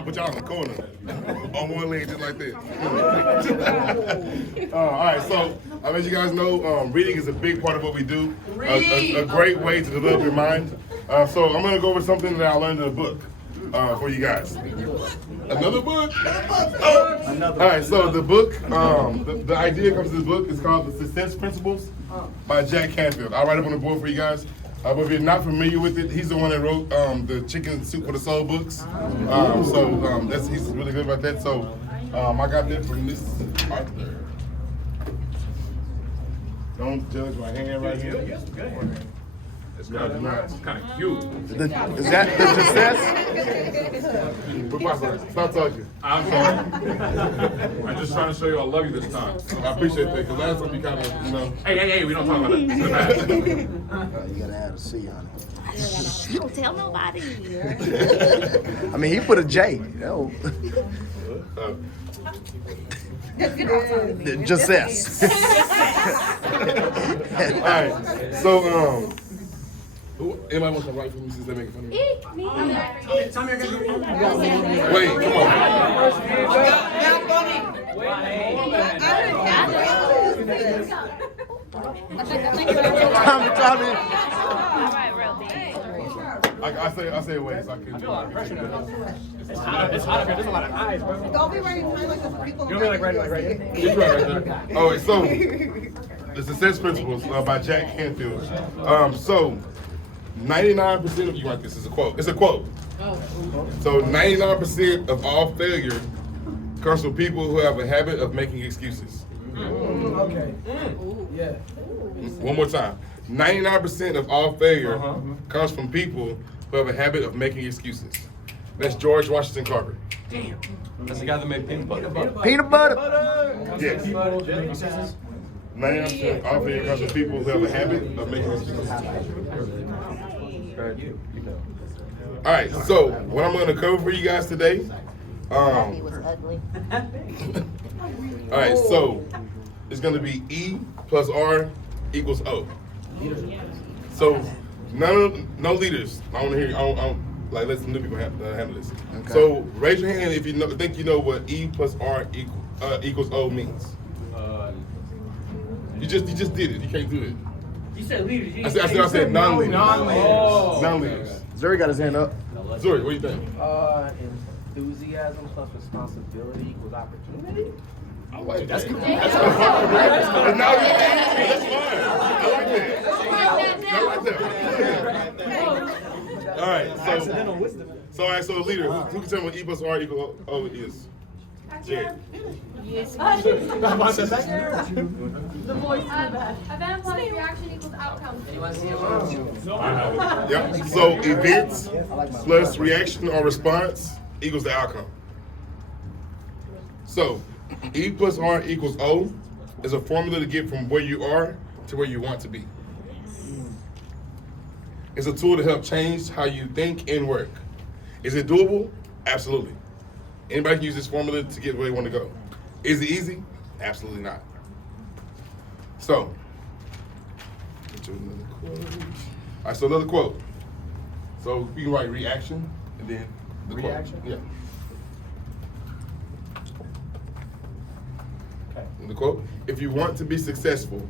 I put y'all in the corner on one leg just like that. All right, so I let you guys know reading is a big part of what we do. A great way to develop your mind. So I'm going to go over something that I learned in a book for you guys. Another book? Oh. All right, so the book, the idea comes to this book. It's called The Success Principles by Jack Canfield. I'll write it on the board for you guys. But if you're not familiar with it, he's the one that wrote the Chicken Soup for the Soul books. He's really good about that. So I got that from Miss Arthur. Don't judge my hand right here. It's kind of cute. Is that the success? Stop talking. I'm sorry. I'm just trying to show you I love you this time. I appreciate that, because last time you kind of, you know. Hey, we don't talk about that. You gotta add a C on it. Don't tell nobody. I mean, he put a J. No. Just this. All right. So, anybody wants to write for me since they're making fun of me? Wait, come on. I say wait, so I can. It's hot up here. There's a lot of eyes, bro. Don't be writing time like this for people. You'll be like right here. It's right there. Oh, wait, so the Success Principles by Jack Canfield. So 99% of you write this is a quote. It's a quote. So 99% of all failure comes from people who have a habit of making excuses. Okay. Yeah. One more time. 99% of all failure comes from people who have a habit of making excuses. That's George Washington Carver. Damn. That's the guy that made peanut butter. Peanut butter. Yes. 99% of all failure comes from people who have a habit of making excuses. All right, so what I'm going to cover for you guys today. He was ugly. All right, so it's going to be E plus R equals O. So no leaders. I want to hear. Like let some new people handle this. Okay. So raise your hand if you think you know what E plus R equals O means. You just did it. You can't do it. You said leaders. I said non-leaders. Non-leaders. Non-leaders. Zuri got his hand up. Zuri, what do you think? Enthusiasm plus responsibility equals opportunity. I like that. That's good. That's good. And now you're that's fine. I like that. All right. So all right. So the leader, who can tell me what E plus R equals O is? Jared. Yes. The voice. Event plus reaction equals outcome. Yep. So events plus reaction or response equals the outcome. So E plus R equals O is a formula to get from where you are to where you want to be. It's a tool to help change how you think and work. Is it doable? Absolutely. Anybody can use this formula to get where they want to go. Is it easy? Absolutely not. So, get you another quote. All right, so another quote. So you can write reaction and then the Reaction? quote. Yeah. And the quote, if you want to be successful,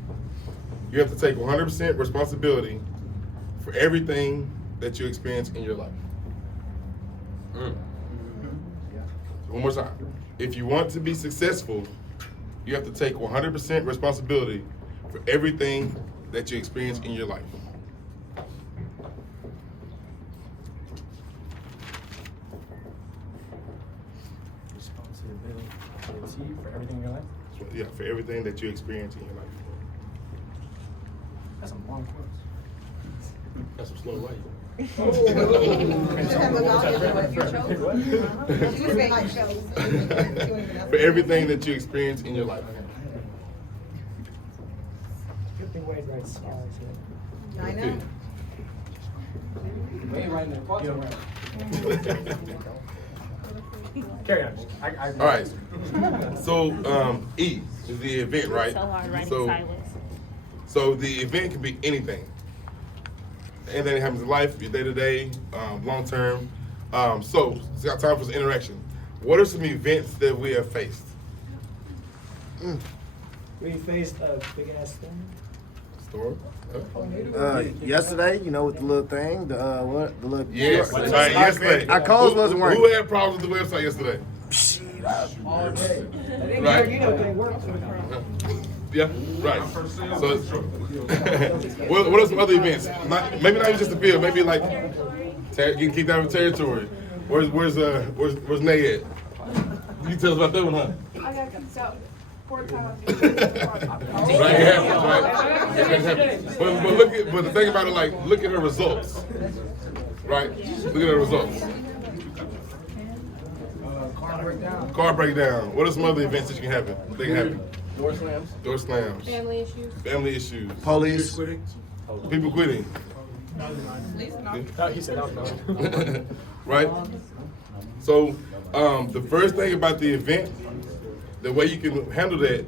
you have to take 100% responsibility for everything that you experience in your life. One more time. If you want to be successful, you have to take 100% responsibility for everything that you experience in your life. Responsibility for everything in your life. Yeah, for everything that you experience in your life. That's some long quotes. That's some slow writing. For everything that you experience in your life. Good thing Wade writes stars. I know. Wade writing the quotes. Carry on. All right. So E is the event, right? So hard writing silence. So the event can be anything. Anything that happens in life, your day-to-day, long-term. So it's got time for some interaction. What are some events that we have faced? We faced a big ass thing. Storm? Yesterday, you know, with the little thing, the little. Yes, right, yesterday. Our codes wasn't working. Who had problems with the website yesterday? All day. I think Right. thing worked. Yeah, right. So, what are some other events? Maybe not even just the field. Maybe like you can keep that in territory. Where's Nay at? You tell us about that one, huh? I got kicked out 4 times. Right, it happens, right? It happens. But the thing about it, like, look at her results. Right? Look at her results. Car breakdown. What are some other events that you can happen? They can happen. Door slams. Door slams. Family issues. Family issues. Police. People quitting. He said, no. Right? So, the first thing about the event, the way you can handle that,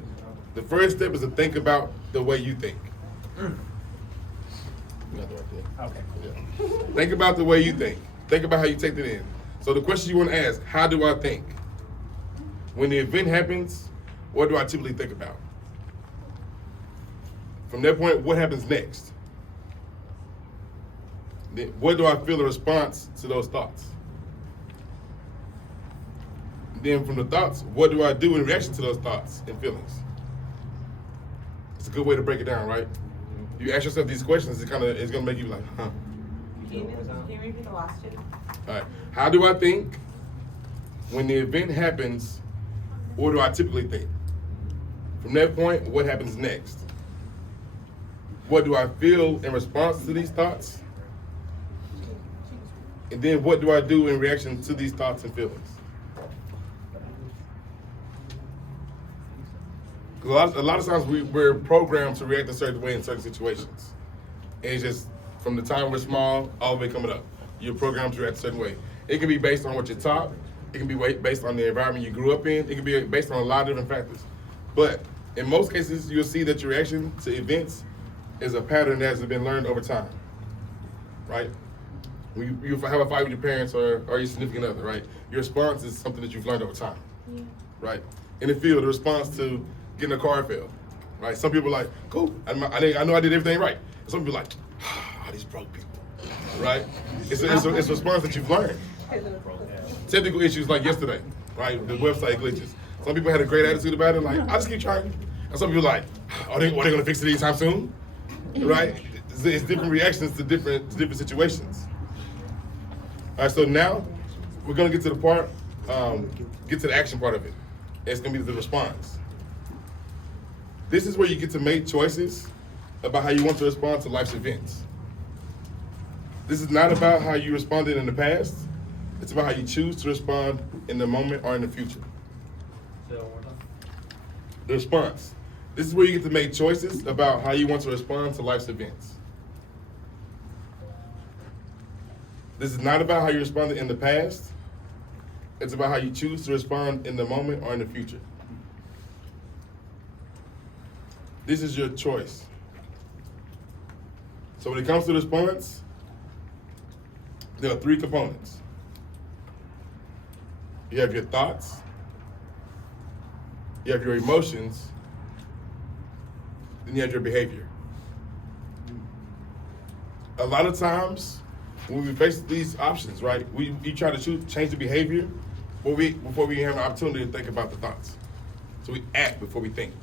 the first step is to think about the way you think. Not the right thing. Okay. Yeah. Think about the way you think. Think about how you take that in. So the question you want to ask, how do I think? When the event happens, what do I typically think about? From that point, what happens next? Then what do I feel in response to those thoughts? Then from the thoughts, what do I do in reaction to those thoughts and feelings? It's a good way to break it down, right? You ask yourself these questions, it's gonna make you like, huh? Can you repeat the last two? All right. How do I think? When the event happens, what do I typically think? From that point, what happens next? What do I feel in response to these thoughts? And then what do I do in reaction to these thoughts and feelings? Because a lot of times we're programmed to react a certain way in certain situations. And it's just from the time we're small all the way coming up. You're programmed to react a certain way. It can be based on what you're taught. It can be based on the environment you grew up in. It can be based on a lot of different factors. But in most cases, you'll see that your reaction to events is a pattern that has been learned over time, right? When you have a fight with your parents or your significant other, right? Your response is something that you've learned over time, right? In the field, the response to getting a car failed, right? Some people are like, cool, I know I did everything right. And some people are like, these broke people, right? It's a response that you've learned. Technical issues like yesterday, right? The website glitches. Some people had a great attitude about it, like, I just keep trying. And some people are like, are they gonna fix it anytime soon? Right? It's different reactions to different situations. All right, so now we're gonna get to the part, get to the action part of it. It's gonna be the response. This is where you get to make choices about how you want to respond to life's events. This is not about how you responded in the past. It's about how you choose to respond in the moment or in the future. The response. This is where you get to make choices about how you want to respond to life's events. This is not about how you responded in the past. It's about how you choose to respond in the moment or in the future. This is your choice. So when it comes to response, there are 3 components. You have your thoughts, you have your emotions, then you have your behavior. A lot of times, when we face these options, right, you try to change the behavior before we have an opportunity to think about the thoughts. So we act before we think.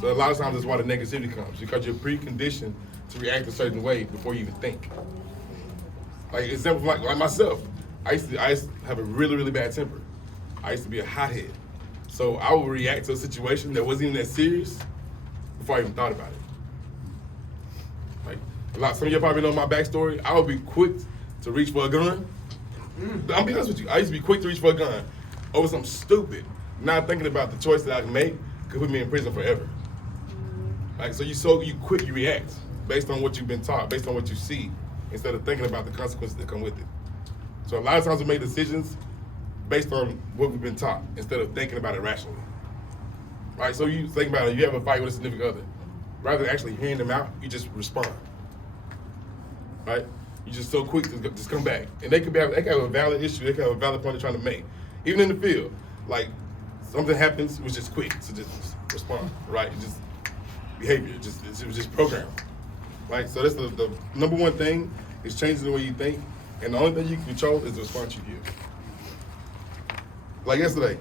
So a lot of times that's why the negativity comes, because you're preconditioned to react a certain way before you even think. Like example, like myself, I used to have a really, really bad temper. I used to be a hothead. So I would react to a situation that wasn't even that serious before I even thought about it. Like some of you probably know my backstory. I would be quick to reach for a gun. I'll be honest with you. I used to be quick to reach for a gun over something stupid, not thinking about the choice that I can make could put me in prison forever. Like so you quick, you react based on what you've been taught, based on what you see, instead of thinking about the consequences that come with it. So a lot of times we make decisions based on what we've been taught instead of thinking about it rationally. Right? So you think about it, you have a fight with a significant other. Rather than actually hearing them out, you just respond. Right? You're just so quick to just come back. And they could have a valid issue. They could have a valid point they're trying to make. Even in the field, like something happens, it was just quick to just respond, right? It just behavior, it was just programmed, right? So that's the number one thing is changing the way you think. And the only thing you can control is the response you give. Like yesterday,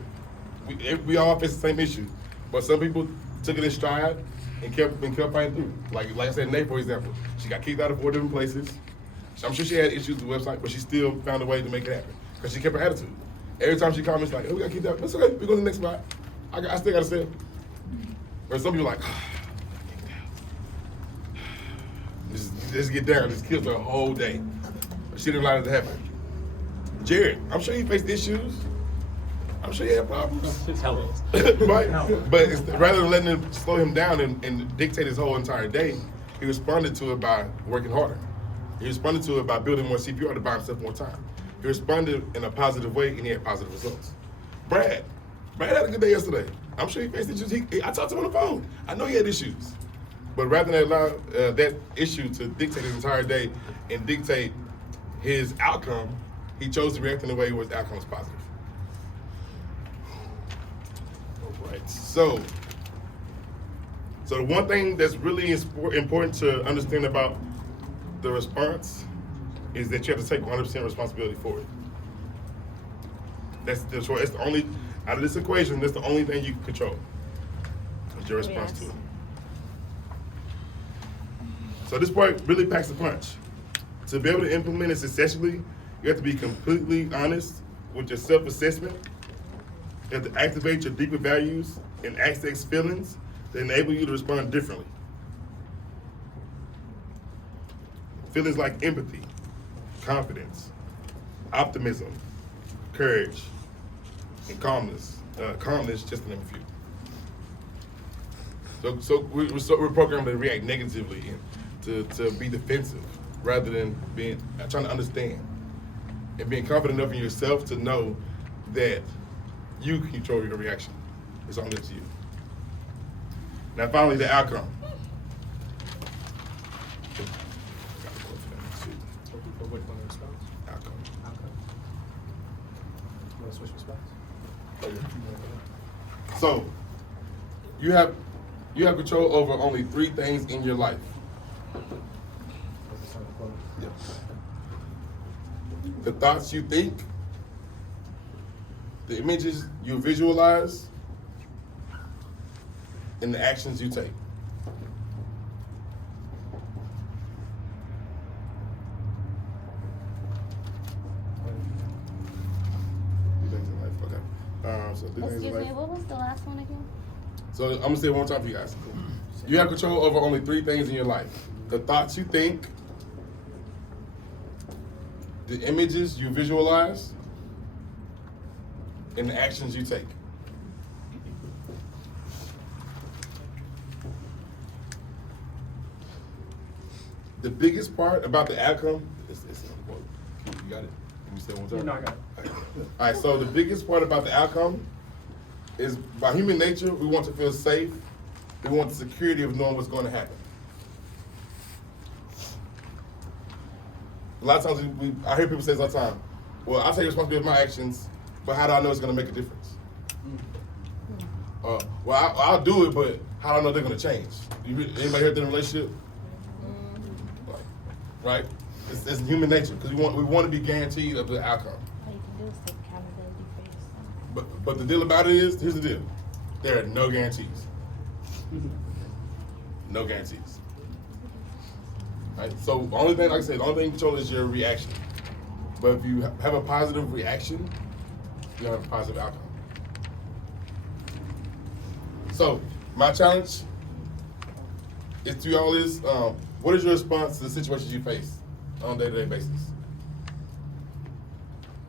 we all face the same issue, but some people took it in stride and kept fighting through. Like I said, Nate, for example, she got kicked out of 4 different places. I'm sure she had issues with the website, but she still found a way to make it happen because she kept her attitude. Every time she called me, she's like, "Oh, we got kicked out. That's okay. We go to the next spot. I still got to sell." Or some people are like, just get down. Just kills her whole day. But she didn't allow it to happen. Jared, I'm sure he faced issues. I'm sure he had problems. Right? But rather than letting it slow him down and dictate his whole entire day, he responded to it by working harder. He responded to it by building more CPR to buy himself more time. He responded in a positive way, and he had positive results. Brad had a good day yesterday. I'm sure he faced issues. I talked to him on the phone. I know he had issues. But rather than allow that issue to dictate his entire day and dictate his outcome, he chose to react in a way where his outcome was positive. All right. So the one thing that's really important to understand about the response is that you have to take 100% responsibility for it. That's the choice. That's the only, out of this equation, that's the only thing you can control. Is your response to it. So this part really packs a punch. To be able to implement it successfully, you have to be completely honest with your self-assessment. You have to activate your deeper values and access feelings that enable you to respond differently. Feelings like empathy, confidence, optimism, courage, and calmness. Calmness, just to name a few. So we're programmed to react negatively and to be defensive rather than trying to understand and being confident enough in yourself to know that you control your reaction. It's only up to you. Now, finally, the outcome. Which one response? Outcome. You want to switch response? So, you have control over only 3 things in your life. The thoughts you think, the images you visualize, and the actions you take. So Excuse me, what was the last one again? So I'm gonna say it one more time for you guys. You have control over only 3 things in your life: the thoughts you think, the images you visualize, and the actions you take. The biggest part about the outcome is you got it? Can you say it one time? No, I got it. All right, so the biggest part about the outcome is by human nature, we want to feel safe. We want the security of knowing what's going to happen. A lot of times I hear people say this all the time, well, I take responsibility for my actions, but how do I know it's going to make a difference? Well, I'll do it, but how do I know they're going to change? Anybody heard that in a relationship? Right? It's human nature because we want to be guaranteed of the outcome. All you can do is take accountability for yourself. But the deal about it is, here's the deal. There are no guarantees. No guarantees. Right? So the only thing, like I said, the only thing you control is your reaction. But if you have a positive reaction, you have a positive outcome. So my challenge is to y'all is, what is your response to the situations you face on a day-to-day basis?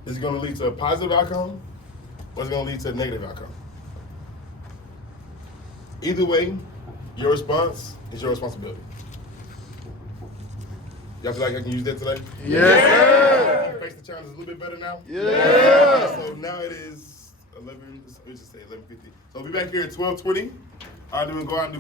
Is it going to lead to a positive outcome, or is it going to lead to a negative outcome? Either way, your response is your responsibility. Y'all feel like I can use that today? Yes, You face the challenge a little bit better now? Yeah. So now it is 11, let's just say 11:50. So we'll be back here at 12:20. All right, then we'll go out and do